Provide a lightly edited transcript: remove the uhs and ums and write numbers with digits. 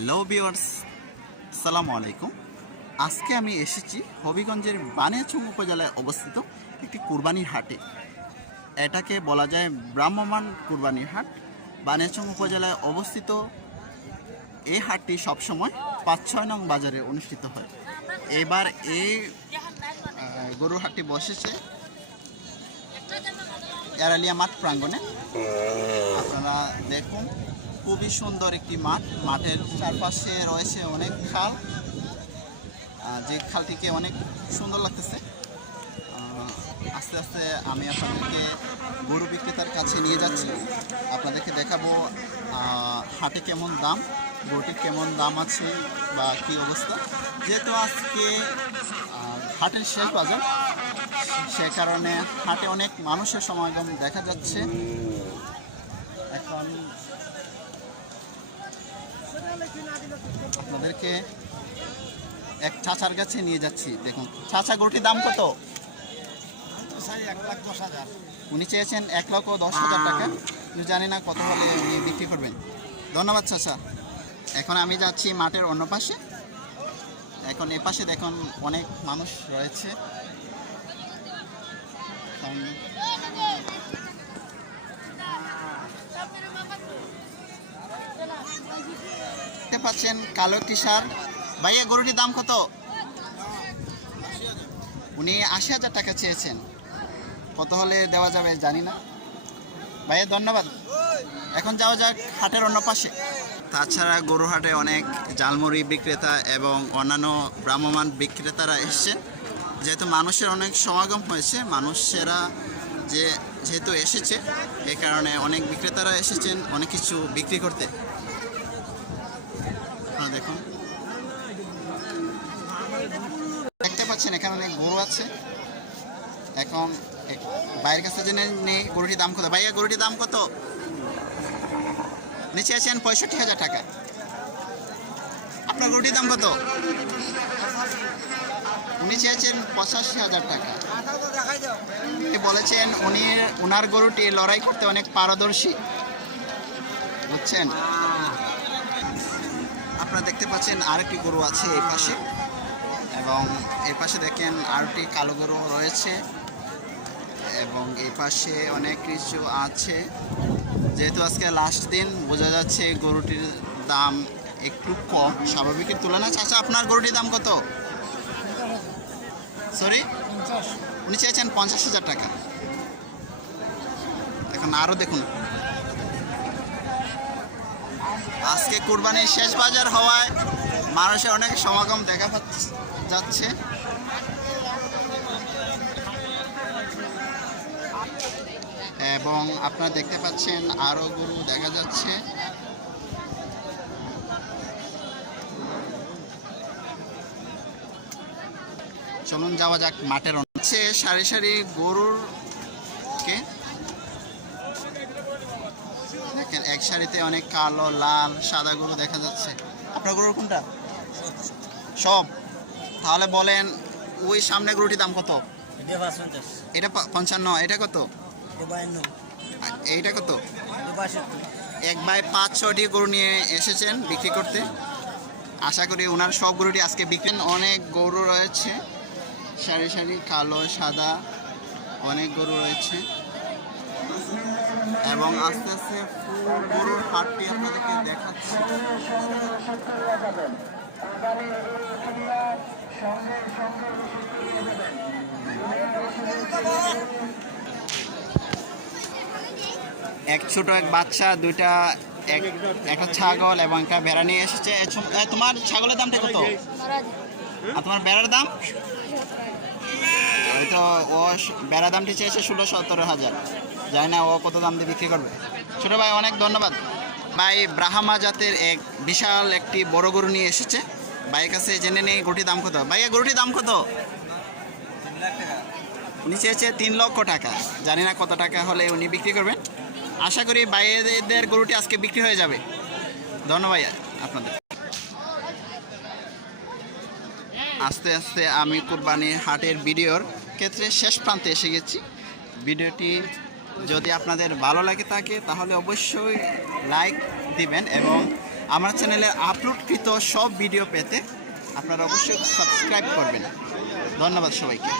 Hello viewers, আসসালামু আলাইকুম। আজকে আমি এসেছি হবিগঞ্জের বানিয়াচং উপজেলায় অবস্থিত একটি কুরবানির হাটে। এটাকে বলা যায় ভ্রাম্যমাণ কুরবানির হাট। বানিয়াচং উপজেলায় অবস্থিত এই হাটটি সবসময় ৫-৬ নং বাজারে অনুষ্ঠিত হয়। এবার এই গরুর হাটটি বসেছে এরালিয়া মাঠ প্রাঙ্গণে। আপনারা দেখুন, খুবই সুন্দর একটি মাঠ। মাঠের চারপাশে রয়েছে অনেক খাল, যে খালটিকে অনেক সুন্দর লাগতেছে। আস্তে আস্তে আমি আপনাদেরকে গরু বিক্রেতার কাছে নিয়ে যাচ্ছি। আপনাদেরকে দেখাবো হাটে কেমন দাম, গরুটির কেমন দাম আছে বা কী অবস্থা। যেহেতু আজকে হাটের শেষ বাজার, সে কারণে হাটে অনেক মানুষের সমাগম দেখা যাচ্ছে। এখন আপনাদেরকে এক চাচার কাছে নিয়ে যাচ্ছি। দেখুন চাচা, গরুটির দাম কত? 1,10,000। উনি চেয়েছেন 1,10,000 টাকা। কিন্তু জানি না কত হলে উনি বিক্রি করবেন। ধন্যবাদ চাচা। এখন আমি যাচ্ছি মাঠের অন্য পাশে। এখন এ পাশে দেখুন অনেক মানুষ রয়েছে। দেখতে পাচ্ছেন কালো টিশার্ট ভাইয়া, গরুটির দাম কত? উনি 80,000 টাকা চেয়েছেন। কত হলে দেওয়া যাবে জানি না। ভাইয়া ধন্যবাদ। এখন যাওয়া যাক হাটের অন্য পাশে। তাছাড়া গরু হাটে অনেক জালমুড়ি বিক্রেতা এবং অন্যান্য ভ্রাম্যমাণ বিক্রেতারা এসছেন। যেহেতু মানুষের অনেক সমাগম হয়েছে, মানুষেরা যেহেতু এসেছে, এ কারণে অনেক বিক্রেতারা এসেছেন অনেক কিছু বিক্রি করতে। আপনারা দেখুন, দেখতে পাচ্ছেন এখানে অনেক গরু আছে। এখন বাইরের কাছে জেনে নেই গরুটির দাম কত। ভাইয়া, গরুটির দাম কত? নিচে আছেন 65,000 টাকা। আপনার গরুটির দাম কত? উনি চেয়েছেন 85,000 টাকা। বলেছেন ওনার গরুটি লড়াই করতে অনেক পারদর্শী, বুঝছেন। আপনারা দেখতে পাচ্ছেন আরেকটি গরু আছে এই পাশে, এবং এই পাশে দেখেন আরেকটি কালো গরু রয়েছে, এবং এই পাশে অনেক কিছু আছে। যেহেতু আজকে লাস্ট দিন, বোঝা যাচ্ছে গরুটির দাম একটু কম স্বাভাবিকের তুলনায়। চাচা, আপনার গরুটির দাম কত? সরি, উনি চেয়েছেন 50,000 টাকা। এখন আরও দেখুন, আজকে কুরবানির শেষ বাজার হওয়ায় মানুষের অনেক সমাগম দেখা যাচ্ছে। এবং আপনারা দেখতে পাচ্ছেন আরও গরু দেখা যাচ্ছে। চলুন যাওয়া যাক মাঠের অংশে। সারি সারি গরুরকে দেখেন, এক সারিতে অনেক কালো, লাল, সাদা গরু দেখা যাচ্ছে। আপনার গরুর কোনটা? সব। তাহলে বলেন, ওই সামনে গরুটির দাম কত? এটা 55। এটা কত? এইটা কত? 1/5-6টি গরু নিয়ে এসেছেন বিক্রি করতে। আশা করি ওনার সব গরুটি আজকে বিক্রি। অনেক গরু রয়েছে, সারি সারি কালো, সাদা, অনেক গরু রয়েছে। এবং আস্তে আস্তে ফুল গরুর হাটটি আপনাদেরকে দেখাচ্ছি। এক ছোট এক বাচ্চা, দুইটা, একটা ছাগল এবং একটা ভেড়া নিয়ে এসেছে। তোমার ছাগলের দামটা কত? আর তোমার ভেড়ার দাম? হয়তো ও ভেড়া দামটি চেয়েছে 16-17 হাজার। জানি না ও কত দাম দিয়ে বিক্রি করবে। ছোটো ভাই, অনেক ধন্যবাদ। ভাই ব্রাহ্মা জাতের এক বিশাল একটি বড় গরু নিয়ে এসেছে। ভাইয়ের কাছে জেনে নেই গরুটির দাম কত। ভাইয়া, গরুটির দাম কত? উনি চেয়েছে 3 লক্ষ টাকা। জানি না কত টাকা হলে উনি বিক্রি করবেন। আশা করি ভাইয়েদের গরুটি আজকে বিক্রি হয়ে যাবে। ধন্যবাদ আপনাদের। আস্তে আস্তে আমি কুরবানির হাটের ভিডিওর ক্ষেত্রে শেষ প্রান্তে এসে গেছি। ভিডিওটি যদি আপনাদের ভালো লাগে থাকে তাহলে অবশ্যই লাইক দিবেন এবং আমার চ্যানেলে আপলোডকৃত সব ভিডিও পেতে আপনারা অবশ্যই সাবস্ক্রাইব করবেন। ধন্যবাদ সবাইকে।